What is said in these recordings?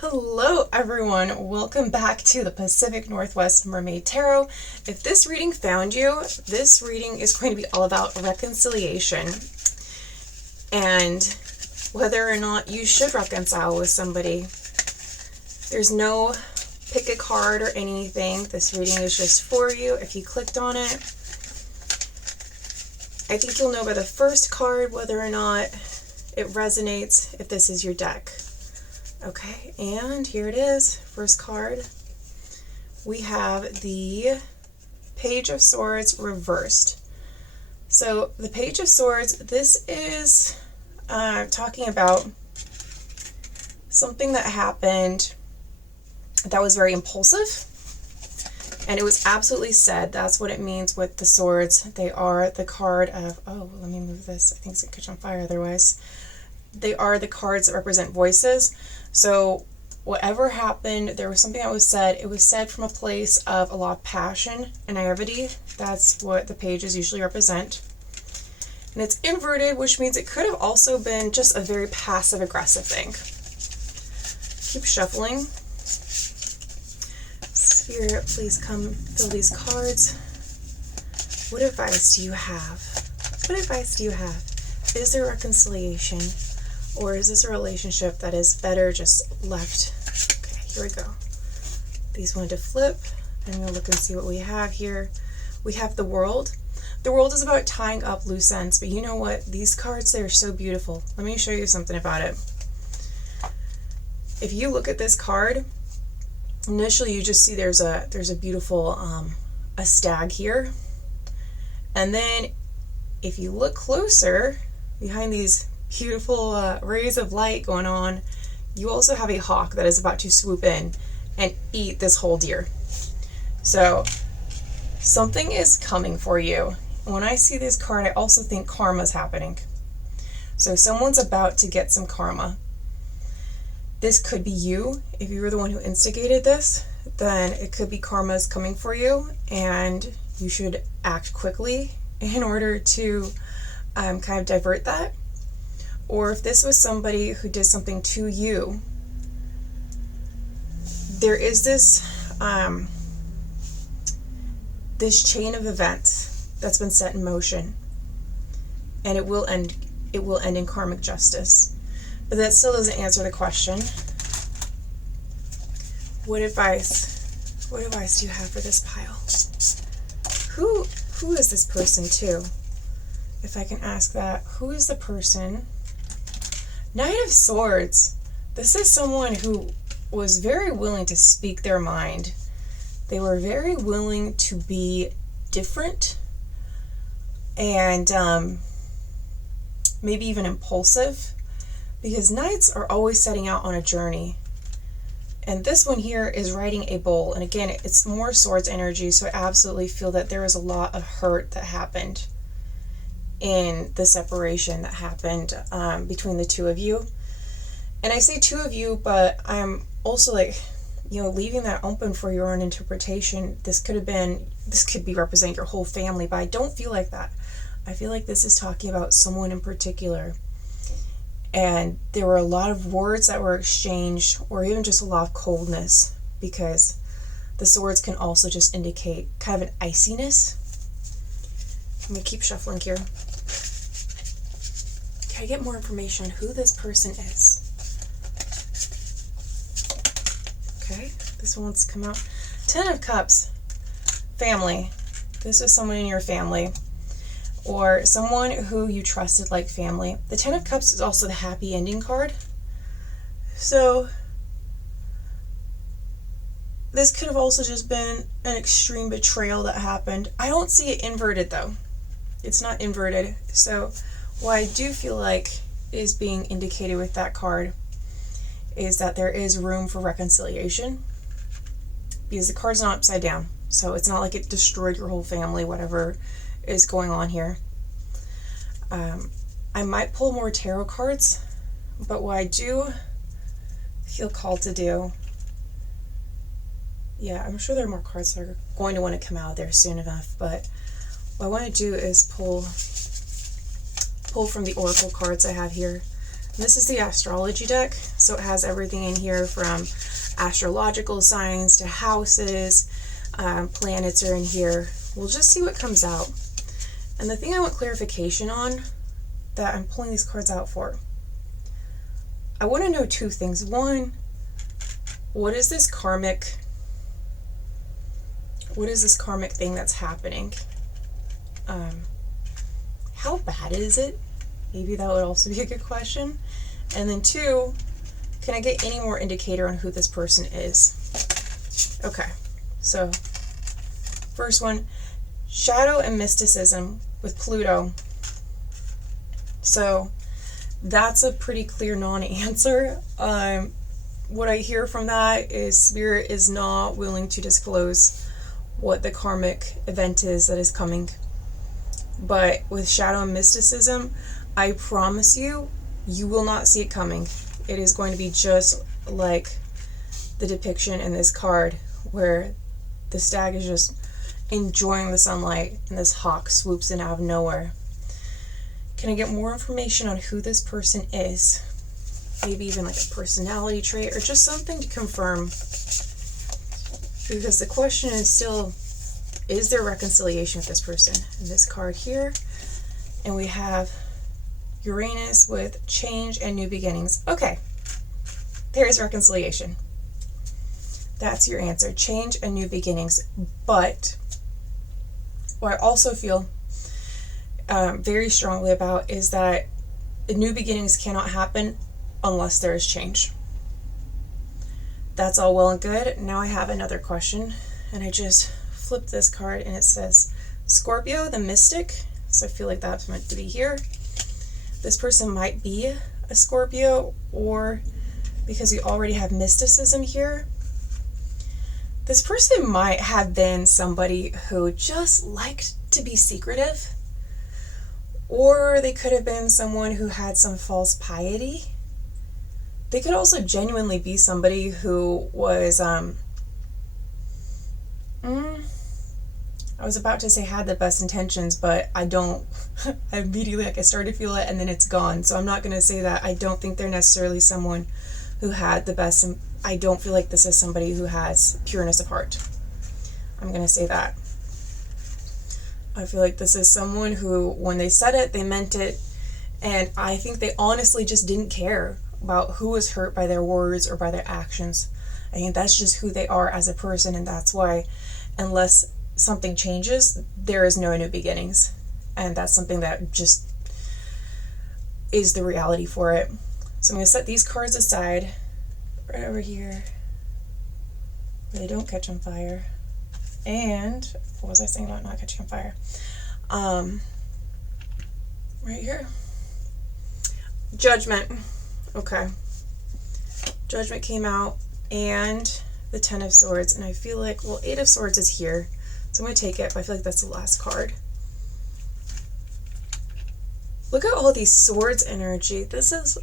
Hello everyone, welcome back to the Pacific Northwest Mermaid Tarot. If this reading found you, this reading is going to be all about reconciliation and whether or not you should reconcile with somebody. There's no pick a card or anything. This reading is just for you. If you clicked on it, I think you'll know by the first card whether or not it resonates if this is your deck. Okay, and here it is. First card. We have the Page of Swords reversed. So the Page of Swords, this is talking about something that happened that was very impulsive. And it was absolutely said. That's what it means with the swords. They are the card of, oh, let me move this. I think it's going to catch on fire otherwise. They are the cards that represent voices. So whatever happened, there was something that was said. It was said from a place of a lot of passion and naivety. That's what the pages usually represent. And it's inverted, which means it could have also been just a very passive-aggressive thing. Keep shuffling. Spirit, please come fill these cards. What advice do you have? What advice do you have? Is there reconciliation? Or is this a relationship that is better just left? Okay, here we go. These wanted to flip. I'm going to look and see what we have here. We have the World. The World is about tying up loose ends, but you know what? These cards, they're so beautiful. Let me show you something about it. If you look at this card, initially you just see there's a beautiful a stag here. And then if you look closer, behind these beautiful rays of light going on, you also have a hawk that is about to swoop in and eat this whole deer. So something is coming for you. When I see this card, I also think karma's happening. So someone's about to get some karma. This could be you. If you were the one who instigated this, then it could be karma's coming for you, and you should act quickly in order to kind of divert that. Or if this was somebody who did something to you, there is this this chain of events that's been set in motion, and it will end in karmic justice. But that still doesn't answer the question. What advice do you have for this pile? Who is this person to? If I can ask that, who is the person? Knight of Swords. This is someone who was very willing to speak their mind. They were very willing to be different and maybe even impulsive, because knights are always setting out on a journey. And this one here is riding a bull. And again, it's more swords energy, so I absolutely feel that there was a lot of hurt that happened in the separation that happened between the two of you. And I say two of you, but I'm also leaving that open for your own interpretation. This could be representing your whole family, but I don't feel like that. I feel like this is talking about someone in particular. And there were a lot of words that were exchanged, or even just a lot of coldness, because the swords can also just indicate kind of an iciness. I'm going to keep shuffling here. Can I get more information on who this person is? Okay, this one wants to come out. Ten of Cups. Family. This is someone in your family, or someone who you trusted like family. The Ten of Cups is also the happy ending card. So this could have also just been an extreme betrayal that happened. I don't see it inverted though. It's not inverted. So what I do feel like is being indicated with that card is that there is room for reconciliation, because the card's not upside down. So it's not like it destroyed your whole family, whatever is going on here. I might pull more tarot cards, but what I do feel called to do, yeah, I'm sure there are more cards that are going to want to come out there soon enough, but what I want to do is pull from the oracle cards I have here. This is the Astrology deck, so it has everything in here from astrological signs to houses, planets are in here. We'll just see what comes out. And the thing I want clarification on, that I'm pulling these cards out for, I want to know two things. One, what is this karmic thing that's happening? How bad is it? Maybe that would also be a good question. And then two, can I get any more indicator on who this person is? Okay, so first one, shadow and mysticism with Pluto. So that's a pretty clear non-answer. What I hear from that is Spirit is not willing to disclose what the karmic event is that is coming. But with shadow and mysticism, I promise you, you will not see it coming. It is going to be just like the depiction in this card, where the stag is just enjoying the sunlight and this hawk swoops in out of nowhere. Can I get more information on who this person is? Maybe even like a personality trait or just something to confirm. Because the question is still, is there reconciliation with this person? In this card here, and we have Uranus with change and new beginnings. Okay, there is reconciliation. That's your answer, change and new beginnings. But what I also feel very strongly about is that new beginnings cannot happen unless there is change. That's all well and good. Now I have another question, and I just flipped this card and it says Scorpio, the mystic. So I feel like that's meant to be here. This person might be a Scorpio, or because we already have mysticism here, this person might have been somebody who just liked to be secretive, or they could have been someone who had some false piety. They could also genuinely be somebody who was I was about to say had the best intentions, but I don't. I immediately, I started to feel it and then it's gone. So I'm not going to say that. I don't think they're necessarily someone who had the best. I don't feel like this is somebody who has pureness of heart. I'm going to say that. I feel like this is someone who, when they said it, they meant it. And I think they honestly just didn't care about who was hurt by their words or by their actions. I think that's just who they are as a person, and that's why, unless something changes, there is no new beginnings. And that's something that just is the reality for it. So I'm going to set these cards aside right over here where they don't catch on fire. And what was I saying about not catching on fire? Right here. Judgment. Okay. Judgment came out, and the Ten of Swords. And I feel like, well, Eight of Swords is here, so I'm going to take it, but I feel like that's the last card. Look at all these swords energy. This is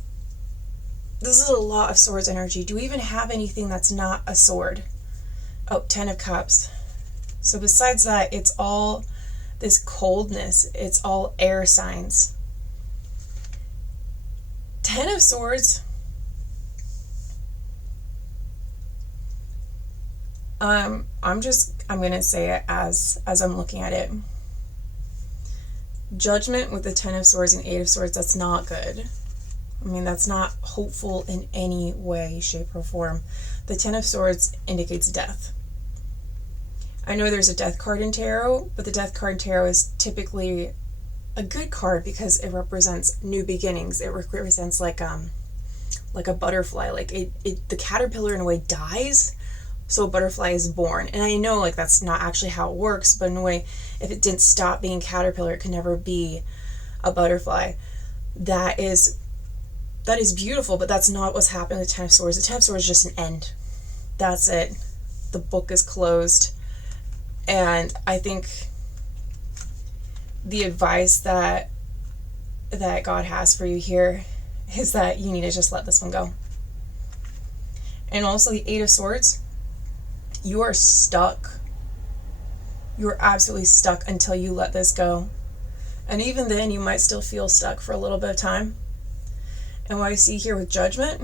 a lot of swords energy. Do we even have anything that's not a sword? Oh, Ten of Cups. So besides that, it's all this coldness. It's all air signs. Ten of Swords. I'm going to say it as I'm looking at it. Judgment with the Ten of Swords and Eight of Swords, that's not good. I mean, that's not hopeful in any way, shape, or form. The Ten of Swords indicates death. I know there's a death card in tarot, but the death card in tarot is typically a good card because it represents new beginnings. It represents like a butterfly. Like the caterpillar in a way dies, so a butterfly is born. And I know like that's not actually how it works, but in a way, if it didn't stop being a caterpillar, it could never be a butterfly. That is beautiful, but that's not what's happening with the Ten of Swords. The Ten of Swords is just an end. That's it. The book is closed. And I think the advice that God has for you here is that you need to just let this one go. And also the Eight of Swords, you are stuck. You are absolutely stuck until you let this go. And even then, you might still feel stuck for a little bit of time. And what I see here with Judgment,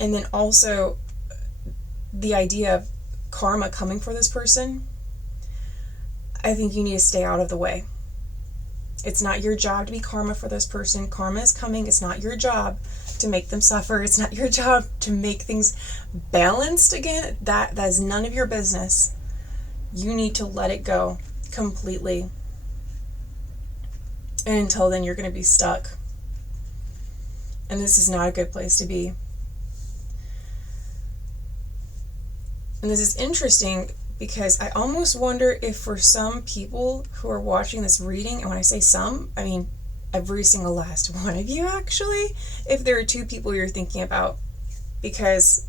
and then also the idea of karma coming for this person, I think you need to stay out of the way. It's not your job to be karma for this person. Karma is coming. It's not your job to make them suffer. It's not your job to make things balanced again. That is none of your business. You need to let it go completely. And until then, you're going to be stuck. And this is not a good place to be. And this is interesting because I almost wonder if for some people who are watching this reading, and when I say some, I mean every single last one of you actually, if there are two people you're thinking about, because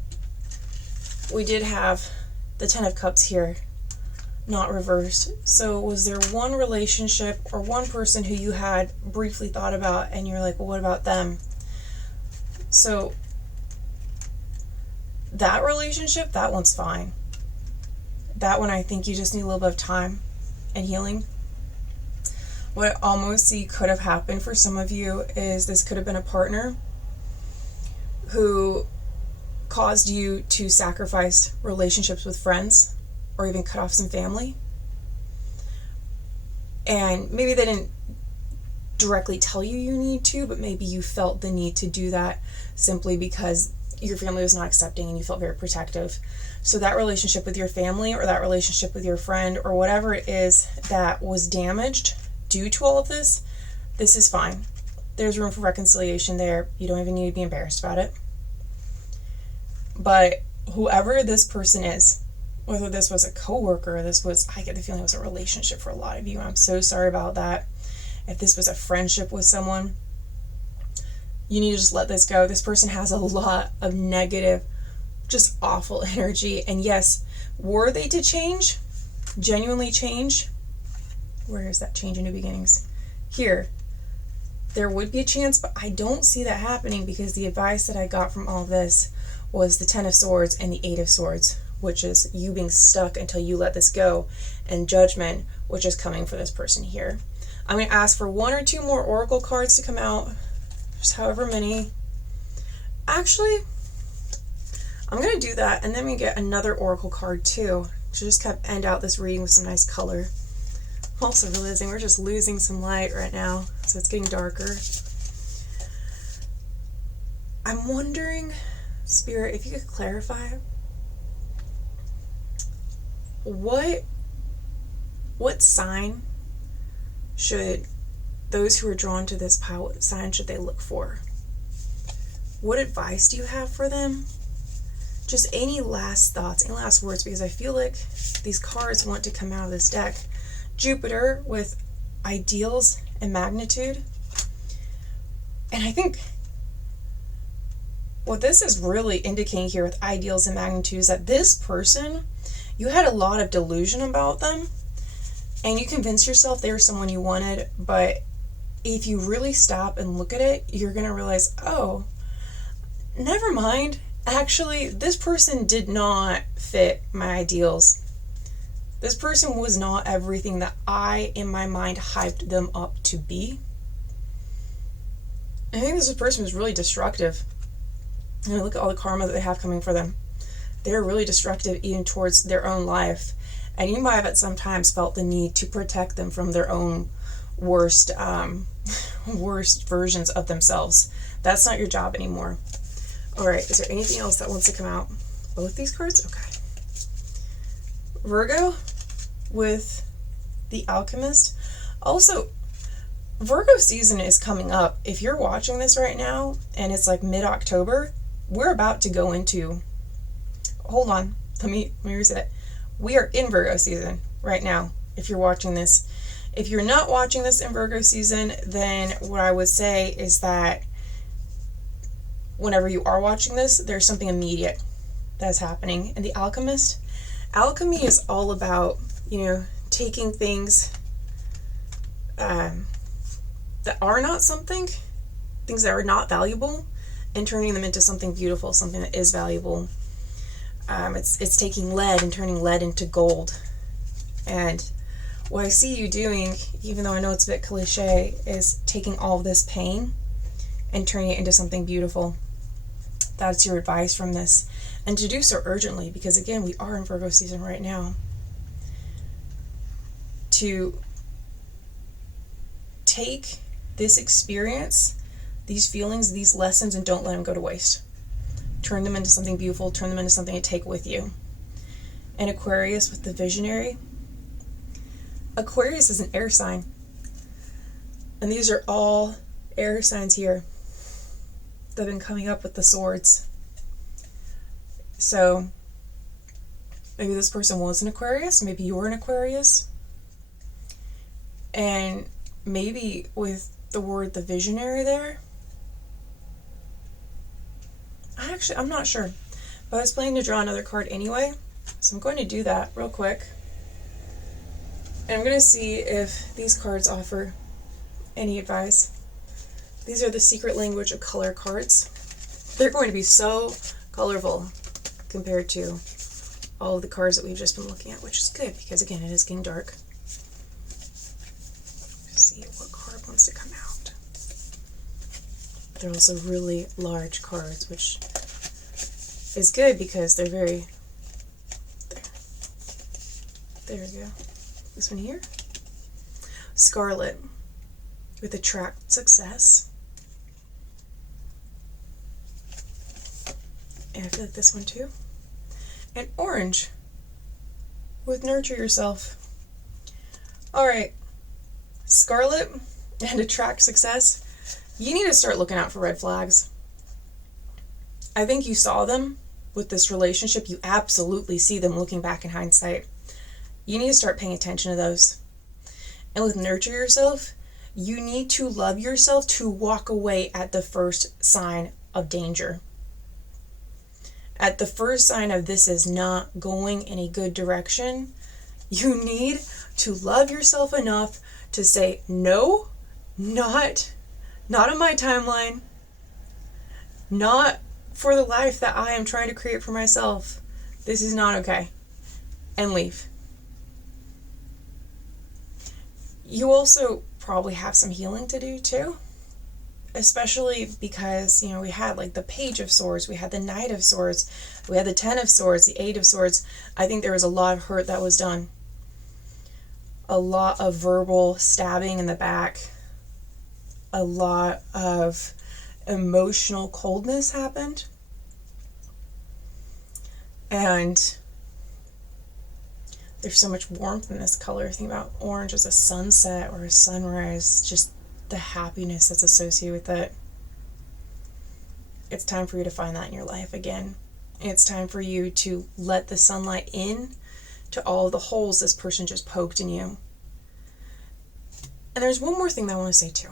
we did have the Ten of Cups here, not reversed. So was there one relationship or one person who you had briefly thought about and you're like, well, what about them? So that relationship, that one's fine. That one, I think you just need a little bit of time and healing. What I almost see could have happened for some of you is this could have been a partner who caused you to sacrifice relationships with friends or even cut off some family. And maybe they didn't directly tell you you need to, but maybe you felt the need to do that simply because your family was not accepting and you felt very protective. So that relationship with your family or that relationship with your friend or whatever it is that was damaged due to all of this, this is fine. There's room for reconciliation there. You don't even need to be embarrassed about it. But whoever this person is, whether this was a coworker, I get the feeling it was a relationship for a lot of you. I'm so sorry about that. If this was a friendship with someone, you need to just let this go. This person has a lot of negative, just awful energy. And yes, were they to change, genuinely change, where is that change in new beginnings? Here, there would be a chance, but I don't see that happening because the advice that I got from all this was the Ten of Swords and the Eight of Swords, which is you being stuck until you let this go, and Judgment, which is coming for this person here. I'm going to ask for one or two more oracle cards to come out, just however many. Actually, I'm going to do that, and then we get another oracle card too, to just kind of end out this reading with some nice color. I'm also realizing we're just losing some light right now, so it's getting darker. I'm wondering, Spirit, if you could clarify what sign should those who are drawn to this sign should they look for? What advice do you have for them? Just any last thoughts, any last words, because I feel like these cards want to come out of this deck. Jupiter with ideals and magnitude. And I think what this is really indicating here with ideals and magnitude is that this person, you had a lot of delusion about them and you convinced yourself they were someone you wanted, but if you really stop and look at it, you're going to realize, oh, never mind. Actually, this person did not fit my ideals. This person was not everything that I, in my mind, hyped them up to be. I think this person was really destructive. And look at all the karma that they have coming for them. They're really destructive even towards their own life. And you might have at some times felt the need to protect them from their own worst versions of themselves. That's not your job anymore. All right, is there anything else that wants to come out? Both these cards? Okay. Virgo with the Alchemist. Also, Virgo season is coming up. If you're watching this right now and it's like mid-October, we're about to go into, hold on, let me reset it. We are in Virgo season right now, if you're watching this. If you're not watching this in Virgo season, then what I would say is that whenever you are watching this, there's something immediate that's happening. And the Alchemist, alchemy is all about, taking things that are not something, things that are not valuable, and turning them into something beautiful, something that is valuable. It's taking lead and turning lead into gold. And what I see you doing, even though I know it's a bit cliche, is taking all of this pain and turning it into something beautiful. That's your advice from this. And to do so urgently, because again, we are in Virgo season right now. To take this experience, these feelings, these lessons, and don't let them go to waste. Turn them into something beautiful, turn them into something to take with you. And Aquarius with the visionary. Aquarius is an air sign. And these are all air signs here that have been coming up with the swords. So maybe this person was an Aquarius, maybe you're an Aquarius. And maybe with the word the visionary there, I'm not sure. But I was planning to draw another card anyway, so I'm going to do that real quick. And I'm going to see if these cards offer any advice. These are the secret language of color cards. They're going to be so colorful compared to all of the cards that we've just been looking at, which is good because, again, it is getting dark. Let's see what card wants to come out. They're also really large cards, which is good because they're very... There we go. This one here. Scarlet with attract success. And I feel like this one too. And orange with nurture yourself. Alright, Scarlet and attract success. You need to start looking out for red flags. I think you saw them with this relationship. You absolutely see them looking back in hindsight. You need to start paying attention to those. And with nurture yourself, you need to love yourself to walk away at the first sign of danger. At the first sign of this is not going in a good direction, you need to love yourself enough to say, no, not on my timeline, not for the life that I am trying to create for myself. This is not okay. And leave. You also probably have some healing to do too, especially because, we had like the Page of Swords, we had the Knight of Swords, we had the Ten of Swords, the Eight of Swords. I think there was a lot of hurt that was done. A lot of verbal stabbing in the back. A lot of emotional coldness happened. And there's so much warmth in this color. Think about orange as a sunset or a sunrise, just the happiness that's associated with it. It's time for you to find that in your life again. It's time for you to let the sunlight in to all of the holes this person just poked in you. And there's one more thing that I want to say too.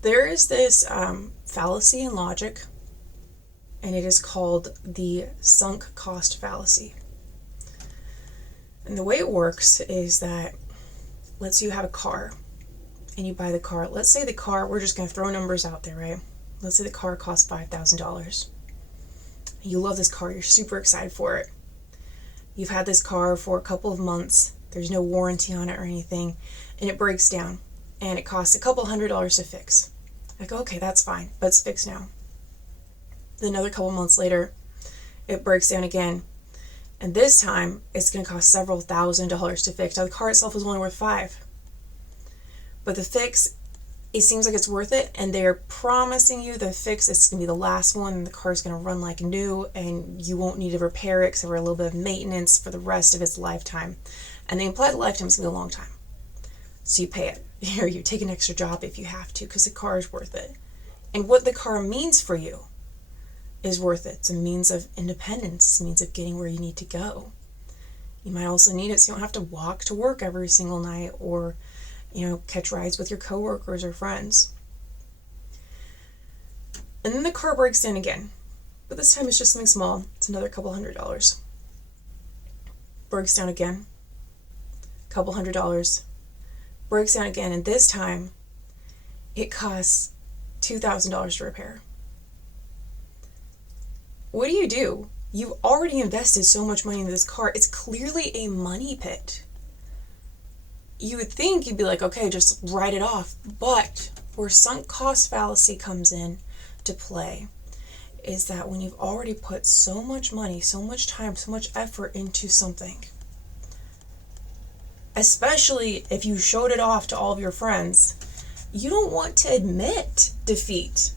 There is this fallacy in logic, and it is called the sunk cost fallacy. And the way it works is that, let's say you have a car and you buy the car. Let's say the car, we're just going to throw numbers out there, right? Let's say the car costs $5,000. You love this car. You're super excited for it. You've had this car for a couple of months. There's no warranty on it or anything. And it breaks down. And it costs a couple $100s to fix. I go, okay, that's fine. But it's fixed now. Then another couple months later, it breaks down again. And this time, it's going to cost several $1,000s to fix. Now, the car itself is only worth $5,000. But the fix, it seems like it's worth it. And they're promising you the fix is going to be the last one. And the car's going to run like new. And you won't need to repair it except for a little bit of maintenance for the rest of its lifetime. And they imply the lifetime is going to be a long time. So you pay it. Or you take an extra job if you have to because the car is worth it. And what the car means for you is worth it. It's a means of independence. It's a means of getting where you need to go. You might also need it so you don't have to walk to work every single night or, catch rides with your coworkers or friends. And then the car breaks down again. But this time it's just something small. It's another couple $100s. Breaks down again. Couple $100s. Breaks down again. And this time it costs $2,000 to repair. What do you do You've already invested so much money into this car. It's clearly a money pit. You would think you'd be like, okay, just write it off. But where sunk cost fallacy comes in to play is that when you've already put so much money, so much time, so much effort into something, especially if you showed it off to all of your friends, you don't want to admit defeat.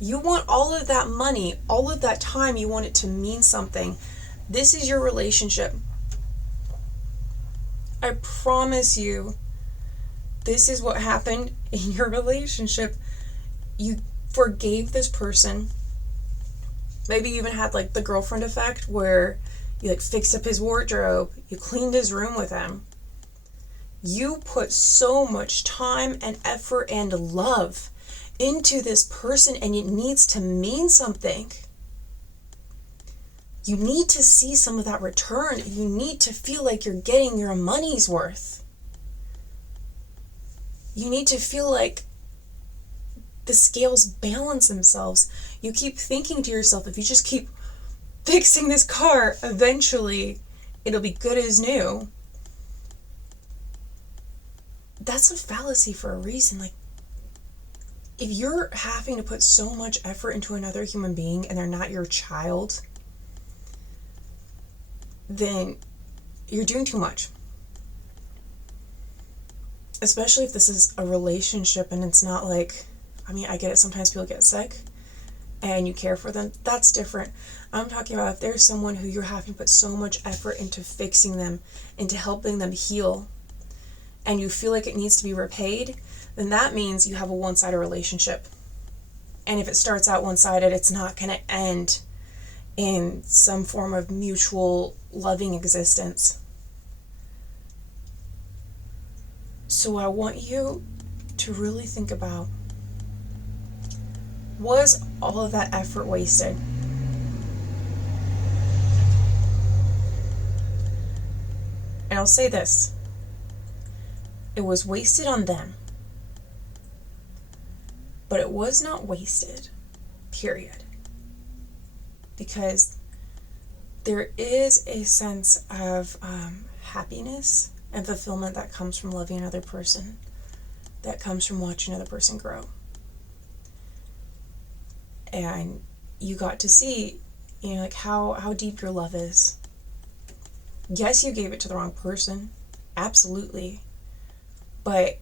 You want all of that money, all of that time, you want it to mean something. This is your relationship. I promise you, this is what happened in your relationship. You forgave this person. Maybe you even had like the girlfriend effect where you like fixed up his wardrobe, you cleaned his room with him. You put so much time and effort and love into this person, and it needs to mean something. You need to see some of that return. You need to feel like you're getting your money's worth. You need to feel like the scales balance themselves. You keep thinking to yourself, if you just keep fixing this car, eventually it'll be good as new. That's a fallacy for a reason. Like, if you're having to put so much effort into another human being and they're not your child, then you're doing too much. Especially if this is a relationship and it's not like, I mean, I get it, sometimes people get sick and you care for them. That's different. I'm talking about if there's someone who you're having to put so much effort into fixing them, into helping them heal, and you feel like it needs to be repaid, then that means you have a one-sided relationship. And if it starts out one-sided, it's not going to end in some form of mutual loving existence. So I want you to really think about, was all of that effort wasted? And I'll say this, it was wasted on them, but it was not wasted, period. Because there is a sense of happiness and fulfillment that comes from loving another person, that comes from watching another person grow. And you got to see, like how deep your love is. Yes, you gave it to the wrong person, absolutely, but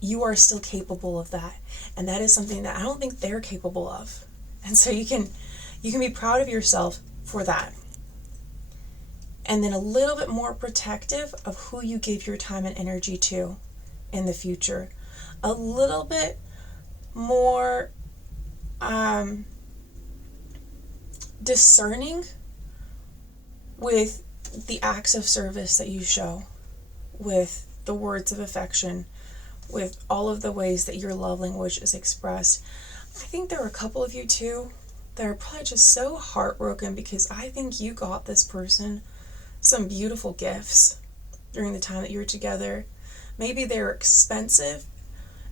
you are still capable of that, and that is something that I don't think they're capable of. And so you can be proud of yourself for that. And then a little bit more protective of who you give your time and energy to in the future. A little bit more discerning with the acts of service that you show, with the words of affection, with all of the ways that your love language is expressed. I think there are a couple of you too that are probably just so heartbroken because I think you got this person some beautiful gifts during the time that you were together. Maybe they were expensive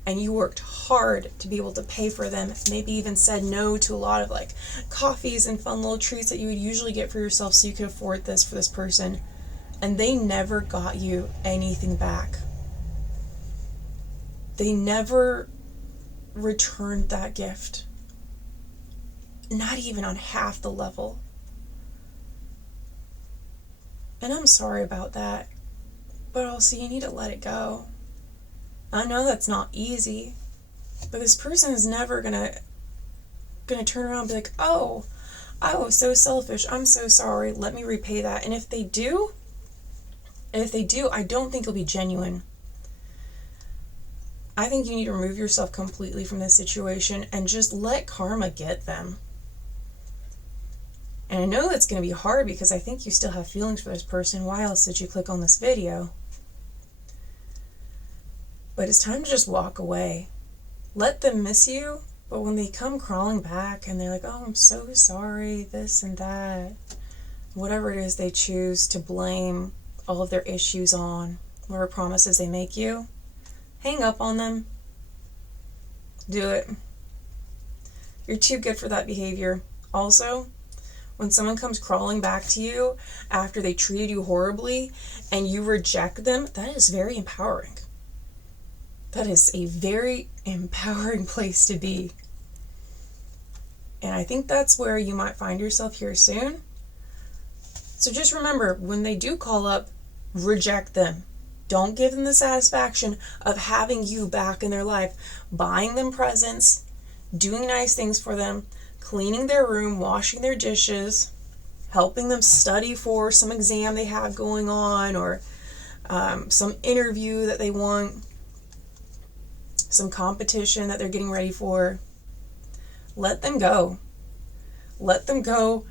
and you worked hard to be able to pay for them, maybe even said no to a lot of like coffees and fun little treats that you would usually get for yourself so you could afford this for this person, and they never got you anything back. They never returned that gift, not even on half the level. And I'm sorry about that, but also you need to let it go. I know that's not easy, but this person is never gonna turn around and be like, oh, I was so selfish, I'm so sorry, let me repay that. And if they do, I don't think it'll be genuine. I think you need to remove yourself completely from this situation and just let karma get them. And I know that's going to be hard because I think you still have feelings for this person. Why else did you click on this video? But it's time to just walk away. Let them miss you, but when they come crawling back and they're like, oh, I'm so sorry, this and that, whatever it is they choose to blame all of their issues on, whatever promises they make you, hang up on them. Do it. You're too good for that behavior. Also, When someone comes crawling back to you after they treated you horribly and you reject them, that is very empowering. That is a very empowering place to be. And I think that's where you might find yourself here soon. So just remember, when they do call up, reject them. Don't give them the satisfaction of having you back in their life, buying them presents, doing nice things for them, cleaning their room, washing their dishes, helping them study for some exam they have going on, or some interview that they want, some competition that they're getting ready for. Let them go. Let them go,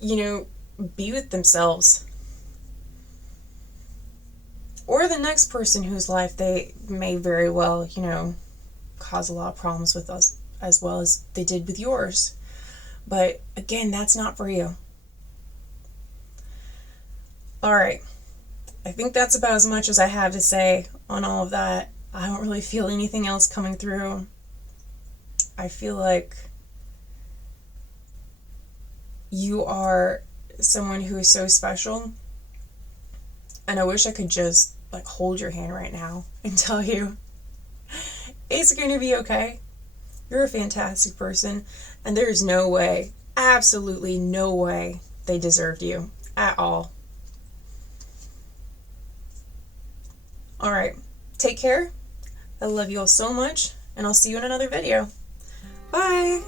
be with themselves. Or the next person whose life they may very well, cause a lot of problems with us, as well as they did with yours. But again, that's not for you. All right. I think that's about as much as I have to say on all of that. I don't really feel anything else coming through. I feel like you are someone who is so special. And I wish I could just hold your hand right now and tell you it's going to be okay. You're a fantastic person, and there's no way, absolutely no way they deserved you at all. All right, take care. I love you all so much, and I'll see you in another video. Bye.